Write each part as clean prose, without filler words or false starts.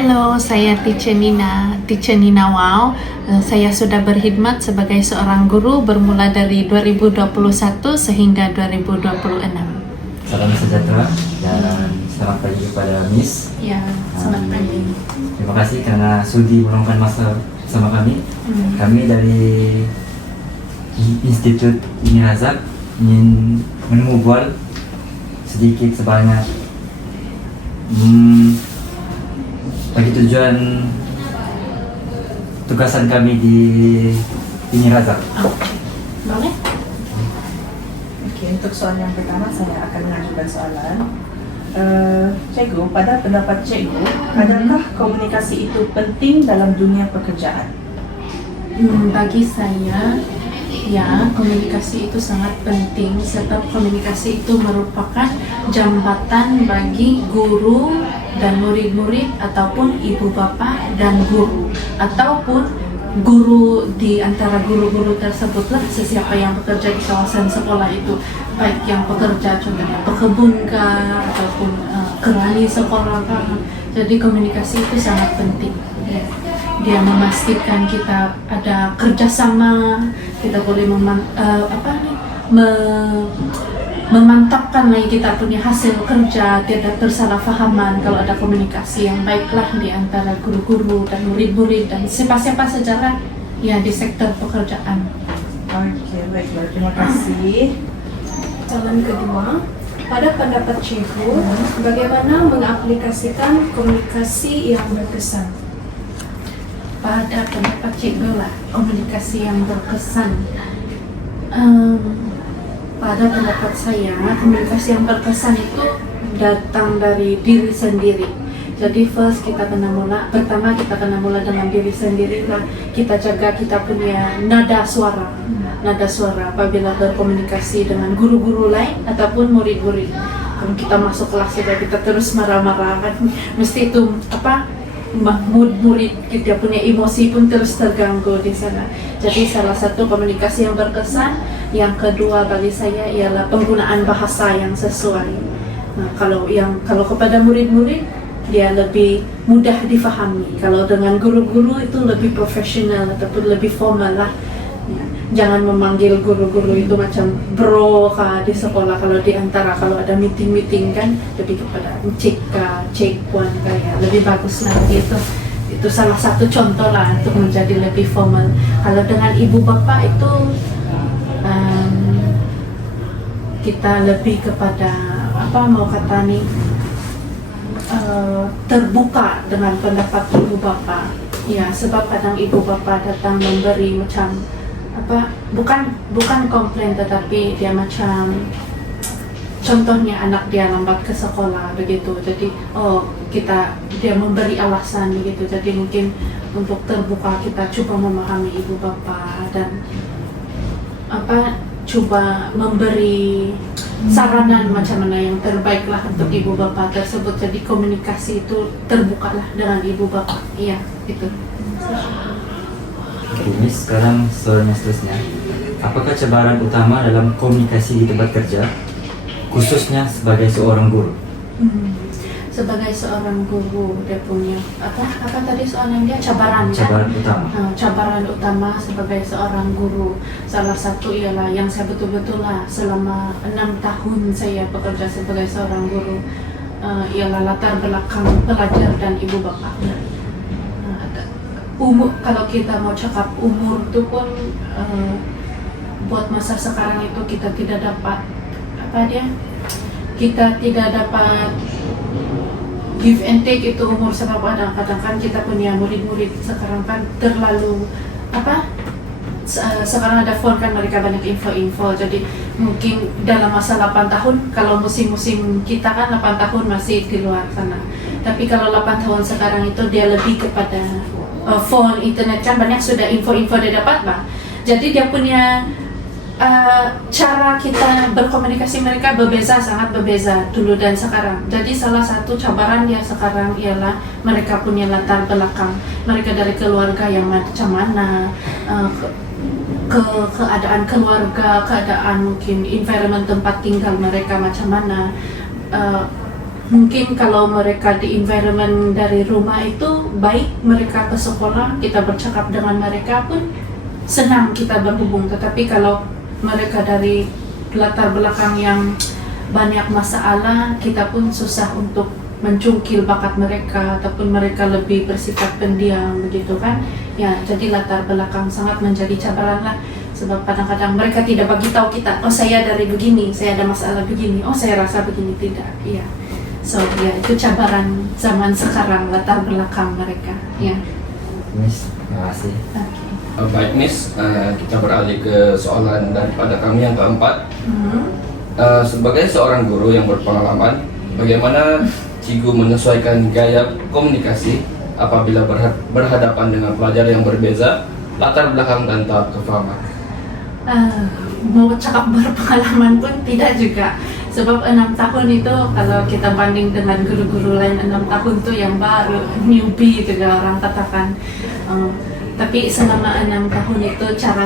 Halo, saya Teacher Nina Wow. Saya sudah berkhidmat sebagai seorang guru bermula dari 2021 sehingga 2026. Salam sejahtera dan selamat pagi kepada Miss. Ya, selamat pagi. Terima kasih karena sudi meluangkan masa bersama kami. Kami dari Institut Ibn Razak ingin menngobrol sedikit sebanyak bagi tujuan tugasan kami di Ibn Razak. Boleh? Oke, untuk soal yang pertama saya akan mengajukan soalan. Cikgu, pada pendapat Cikgu, adakah komunikasi itu penting dalam dunia pekerjaan? Bagi saya, ya, komunikasi itu sangat penting sebab komunikasi itu merupakan jambatan bagi guru dan murid-murid ataupun ibu bapa dan guru ataupun guru di antara guru-guru tersebutlah sesiapa yang bekerja di kawasan sekolah itu, baik yang bekerja contohnya pekebun kah ataupun kerani sekolah kah. Jadi komunikasi itu sangat penting. Dia memastikan kita ada kerjasama, kita boleh memantapkan lagi kita punya hasil kerja, tidak tersalahfahaman kalau ada komunikasi yang baiklah di antara guru-guru dan murid-murid dan siapa-siapa sajalah ya di sektor pekerjaan. Oke, baiklah, terima kasih. Soalan kedua, pada pendapat Cikgu, bagaimana mengaplikasikan komunikasi yang berkesan? Pada pendapat Cikgu lah, komunikasi yang berkesan. Pada pendapat saya, komunikasi yang berkesan itu datang dari diri sendiri. Jadi pertama kita kena mula dengan diri sendiri lah. Kita jaga kita punya nada suara apabila berkomunikasi dengan guru-guru lain ataupun murid-murid. Kalau kita masuk kelas kita terus marah-marah kan, mesti itu mood murid kita punya emosi pun terus terganggu di sana. Jadi salah satu komunikasi yang berkesan. Yang kedua bagi saya ialah penggunaan bahasa yang sesuai. Nah, kalau kepada murid-murid dia lebih mudah difahami. Kalau dengan guru-guru itu lebih profesional ataupun lebih formal lah. Ya, jangan memanggil guru-guru itu macam bro kah di sekolah. Kalau ada meeting kan lebih kepada cik kah, cik puan kah ya. Lebih bagus nanti itu. Itu salah satu contoh lah untuk menjadi lebih formal. Kalau dengan ibu bapak itu kita lebih kepada terbuka dengan pendapat ibu bapa. Ya, sebab kadang ibu bapa datang memberi macam bukan komplain tetapi dia macam contohnya anak dia lambat ke sekolah begitu. Jadi dia memberi alasan begitu. Jadi mungkin untuk terbuka kita coba memahami ibu bapa dan coba memberi saranan macam mana yang terbaik lah untuk ibu bapa tersebut. Jadi komunikasi itu terbukalah dengan ibu bapa. Iya, itu. Oke, Miss, sekarang soal yang seterusnya. Apakah cabaran utama dalam komunikasi di tempat kerja, khususnya sebagai seorang guru? Sebagai seorang guru dia punya apa tadi soalnya dia cabaran utama. Cabaran utama sebagai seorang guru salah satu ialah yang saya betul-betul lah selama 6 tahun saya bekerja sebagai seorang guru ialah latar belakang pelajar dan ibu bapa. Umur, kalau kita mau cakap umur itu pun buat masa sekarang itu kita tidak dapat give and take itu umur, sebab kadang-kadang kan kita punya murid-murid sekarang kan terlalu sekarang ada phone kan, mereka banyak info-info. Jadi mungkin dalam masa 8 tahun, kalau musim-musim kita kan 8 tahun masih di luar sana. Tapi kalau 8 tahun sekarang itu dia lebih kepada phone, internet kan banyak sudah info-info dia dapat lah. Jadi dia punya cara kita berkomunikasi mereka sangat berbeza dulu dan sekarang. Jadi salah satu cabaran dia sekarang ialah mereka punya latar belakang, mereka dari keluarga yang macam mana, keadaan keluarga, keadaan mungkin environment tempat tinggal mereka macam mana, mungkin kalau mereka di environment dari rumah itu baik, mereka ke sekolah, kita bercakap dengan mereka pun senang kita berhubung. Tetapi kalau mereka dari latar belakang yang banyak masalah, kita pun susah untuk mencungkil bakat mereka, ataupun mereka lebih bersikap pendiam begitu kan. Ya, jadi latar belakang sangat menjadi cabaran lah. Sebab kadang-kadang mereka tidak bagi tahu kita, oh saya dari begini, saya ada masalah begini, oh saya rasa begini, tidak. Iya. So, ya itu cabaran zaman sekarang, latar belakang mereka. Ya. Miss, terima kasih. Oke. Baik Miss, kita beralih ke soalan daripada kami yang keempat. Sebagai seorang guru yang berpengalaman, bagaimana cikgu menyesuaikan gaya komunikasi apabila berhadapan dengan pelajar yang berbeza latar belakang dan tahap kefahaman? Mau cakap berpengalaman pun tidak juga, sebab 6 tahun itu kalau kita banding dengan guru-guru lain, 6 tahun itu yang baru, newbie juga orang katakan. Tapi selama 6 tahun itu cara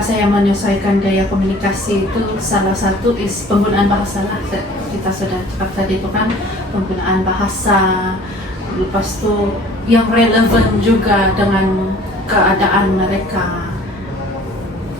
saya menyesuaikan gaya komunikasi itu salah satu is penggunaan bahasa lah. Kita sudah cakap tadi itu kan, penggunaan bahasa, lepas itu yang relevan juga dengan keadaan mereka.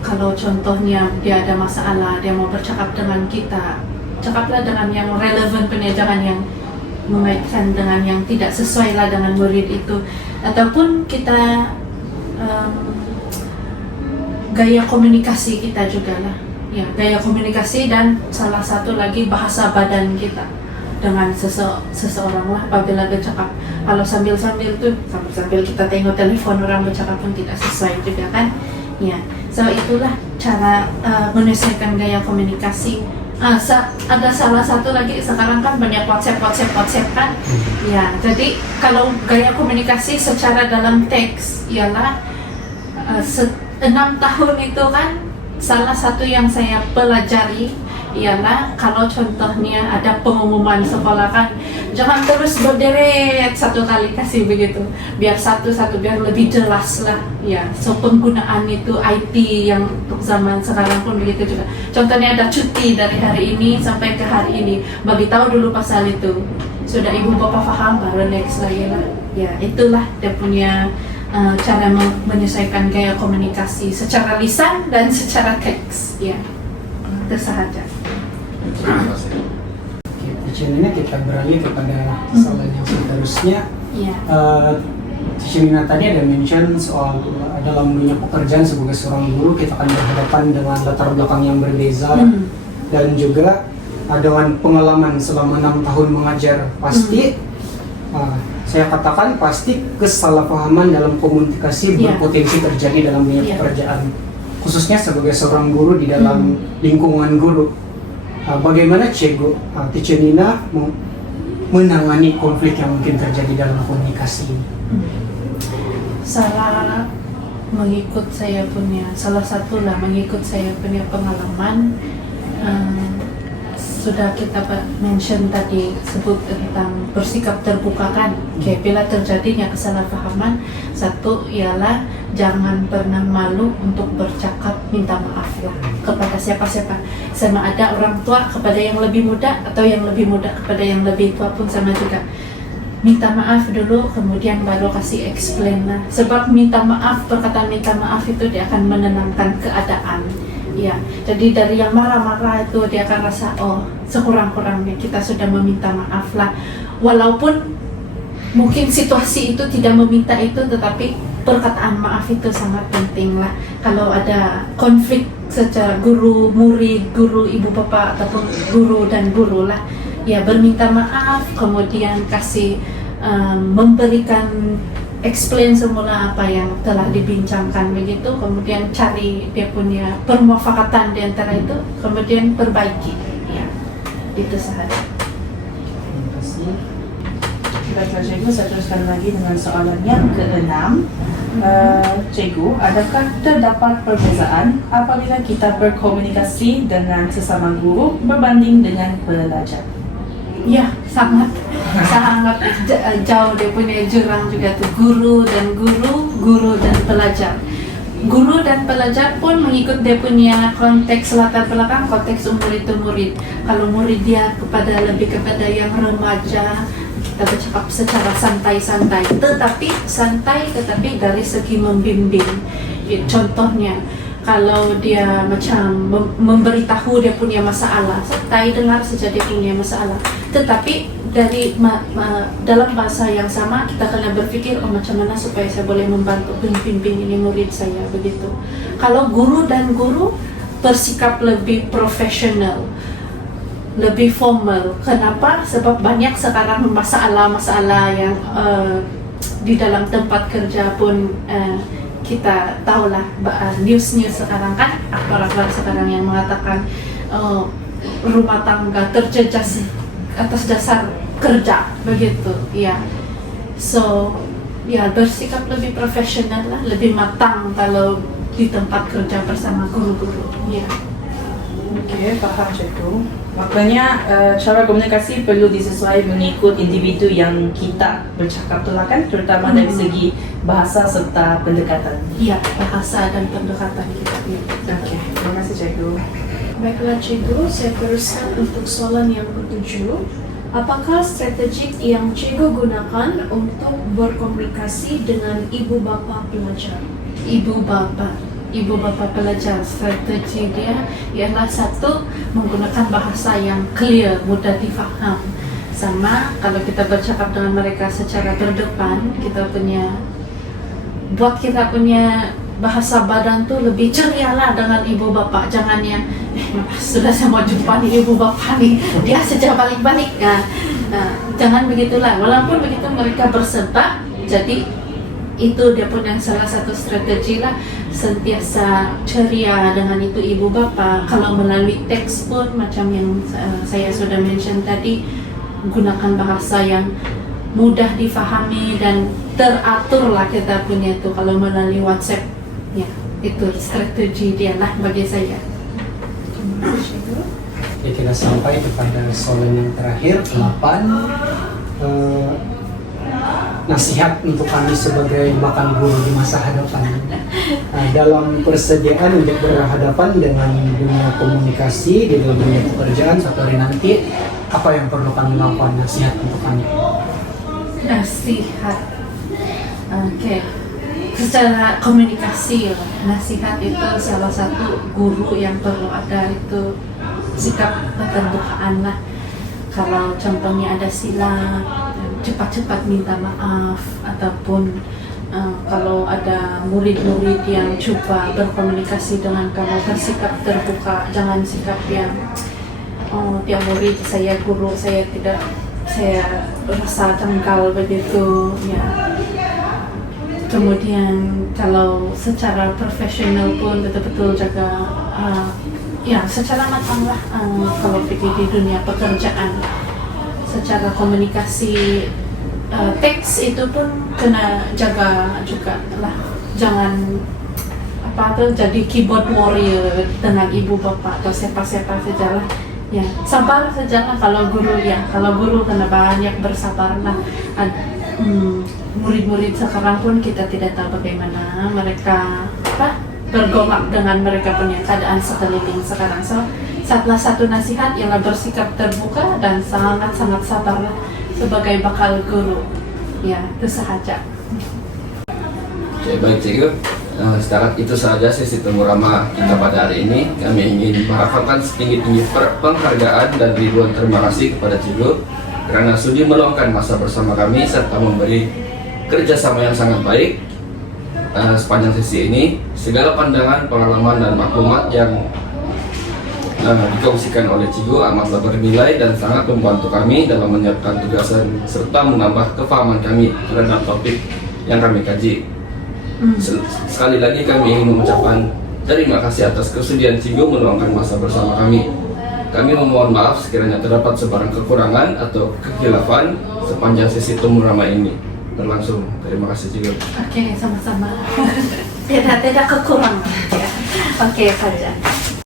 Kalau contohnya dia ada masalah, dia mau bercakap dengan kita, cakaplah dengan yang relevan, jangan yang mengaitkan dengan yang tidak sesuai lah dengan murid itu. Ataupun kita gaya komunikasi kita juga lah, ya, gaya komunikasi, dan salah satu lagi bahasa badan kita dengan seseorang lah apabila bercakap. Kalau sambil kita tengok telepon orang bercakap pun tidak sesuai juga kan, ya. So itulah cara menyesuaikan gaya komunikasi. Ada salah satu lagi, sekarang kan banyak WhatsApp kan, ya. Jadi kalau gaya komunikasi secara dalam teks ialah 6 tahun itu kan, salah satu yang saya pelajari ialah kalau contohnya ada pengumuman sekolah kan, jangan terus berderet satu kali kasih begitu, biar satu-satu biar lebih jelas lah, ya. So penggunaan itu IT yang untuk zaman sekarang pun begitu juga. Contohnya ada cuti dari hari ini sampai ke hari ini, bagi tahu dulu pasal itu, sudah ibu bapak paham baru next lagi lah, ya. Itulah dia punya cara menyesuaikan gaya komunikasi secara lisan dan secara teks, ya. Itu sahaja. Terima kasih. Teacher Nina, kita beralih kepada soalan yang seterusnya. Ya. Teacher Nina tadi ada mention soal dalam dunia pekerjaan sebagai seorang guru kita akan berhadapan dengan latar belakang yang berbeza, dan juga dengan pengalaman selama 6 tahun mengajar. Pasti saya katakan pasti kesalahpahaman dalam komunikasi berpotensi terjadi dalam dunia pekerjaan, khususnya sebagai seorang guru di dalam lingkungan guru. Bagaimana Cikgu Teacher Nina menangani konflik yang mungkin terjadi dalam komunikasi ini? Salah satu mengikut saya punya pengalaman. Sudah kita mention tadi, sebut tentang bersikap terbuka kan. Okay, bila terjadinya kesalahpahaman, satu ialah jangan pernah malu untuk bercakap minta maaf lah kepada siapa-siapa. Sama ada orang tua kepada yang lebih muda, atau yang lebih muda kepada yang lebih tua pun sama juga. Minta maaf dulu, kemudian baru kasih explain lah. Sebab perkataan minta maaf itu dia akan menenangkan keadaan. Ya, jadi dari yang marah-marah itu dia akan rasa, oh sekurang-kurangnya kita sudah meminta maaf lah. Walaupun mungkin situasi itu tidak meminta itu, tetapi perkataan maaf itu sangat penting lah. Kalau ada konflik secara guru murid, guru ibu bapak, ataupun guru dan guru lah, ya berminta maaf, kemudian kasih memberikan explain semula apa yang telah dibincangkan begitu, kemudian cari dia punya permufakatan di antara itu, kemudian perbaiki, ya. Itu sahaja. Terima kasih. Baiklah Cikgu, saya teruskan lagi dengan soalan yang ke-6. Cikgu, adakah terdapat perbezaan apabila kita berkomunikasi dengan sesama guru berbanding dengan pelajar? Ya, sangat jauh dia punya jurang juga tuh, guru dan pelajar. guru dan pelajar pun mengikut dia punya konteks latar belakang, konteks umur itu murid. Kalau murid dia lebih kepada yang remaja, kita bercakap secara santai-santai, tetapi dari segi membimbing. Contohnya, kalau dia macam memberitahu dia punya masalah, santai dengar saja dia punya masalah. Tetapi dalam bahasa yang sama kita kena berpikir, macam mana supaya saya boleh membantu membimbing ini murid saya, begitu. Kalau guru bersikap lebih profesional, lebih formal. Kenapa? Sebab banyak sekarang masalah-masalah yang di dalam tempat kerja pun kita tahulah, news sekarang kan, aktor-aktor sekarang yang mengatakan rumah tangga terjejas atas dasar kerja, begitu ya. So ya, bersikap lebih profesional lah, lebih matang kalau di tempat kerja bersama guru-guru ya. Okey, faham cikgu. Maknanya cara komunikasi perlu disesuaikan mengikut individu yang kita bercakap tu lah kan, terutama dari segi bahasa serta pendekatan. Iya, bahasa dan pendekatan kita. Okey, terima kasih cikgu. Baiklah cikgu, saya teruskan untuk soalan yang ke-7. Apakah strategi yang cikgu gunakan untuk berkomunikasi dengan ibu bapa pelajar? Ibu bapa pelajar, strategi dia ialah satu, menggunakan bahasa yang clear, mudah difaham. Sama kalau kita bercakap dengan mereka secara berdepan, buat kita punya bahasa badan tu lebih ceria lah dengan ibu bapa. Jangan yang sudah saya mau jumpa nih ibu bapa nih, dia saja balik-balik. Jangan begitulah. Walaupun begitu mereka berserta, jadi itu dia pun yang salah satu strategi lah, sentiasa ceria dengan itu ibu bapa. Kalau melalui teks pun macam yang saya sudah mention tadi, gunakan bahasa yang mudah difahami dan teratur lah kita punya itu. Kalau melalui WhatsApp ya, itu strategi dia lah bagi saya. Ya, kita sampai kepada soalan yang terakhir, 8. Nasihat untuk kami sebagai bakal guru di masa hadapan. Dalam persediaan untuk berhadapan dengan dunia komunikasi di dalam dunia pekerjaan suatu hari nanti, apa yang perlu kami lakukan? Nasihat untuk kami. Nasihat, oke. Secara komunikasi, nasihat itu salah satu guru yang perlu ada itu sikap keterbukaan lah. Kalau contohnya ada silap, cepat-cepat minta maaf, ataupun kalau ada murid-murid yang coba berkomunikasi dengan kamu, bersikap terbuka, jangan sikap yang dia murid, saya guru, saya rasa jengkal begitu ya. Kemudian kalau secara profesional pun betul-betul jaga ya secara matang lah. Kalau pergi di dunia pekerjaan, secara komunikasi teks itu pun kena jaga juga lah. Jangan jadi keyboard warrior dengan ibu bapak atau siapa-siapa saja lah. Ya, sabar saja lah kalau guru ya. Kalau guru kena banyak bersabar lah. Murid-murid sekarang pun kita tidak tahu bagaimana mereka bergolak dengan mereka punya keadaan sekeliling sekarang. So, salah satu nasihat ialah bersikap terbuka dan sangat-sangat sabarlah sebagai bakal guru. Ya, itu sahaja. Oke, baik cikgu. Setakat itu saja sesi temu ramah kita pada hari ini. Kami ingin merafatkan setinggi-tinggi penghargaan dan ribuan terima kasih kepada cikgu karena sudi meluangkan masa bersama kami serta memberi kerjasama yang sangat baik sepanjang sesi ini. Segala pandangan, pengalaman, dan maklumat yang dikongsikan oleh cikgu amatlah bernilai dan sangat membantu kami dalam menyiapkan tugasan serta menambah kefahaman kami terhadap topik yang kami kaji. Sekali lagi kami ingin mengucapkan terima kasih atas kesudian cikgu meluangkan masa bersama kami. Kami memohon maaf sekiranya terdapat sebarang kekurangan atau kekhilafan sepanjang sesi temu ramah ini berlangsung. Terima kasih cikgu. Oke, sama-sama. Tidak kekurangan. Oke saja.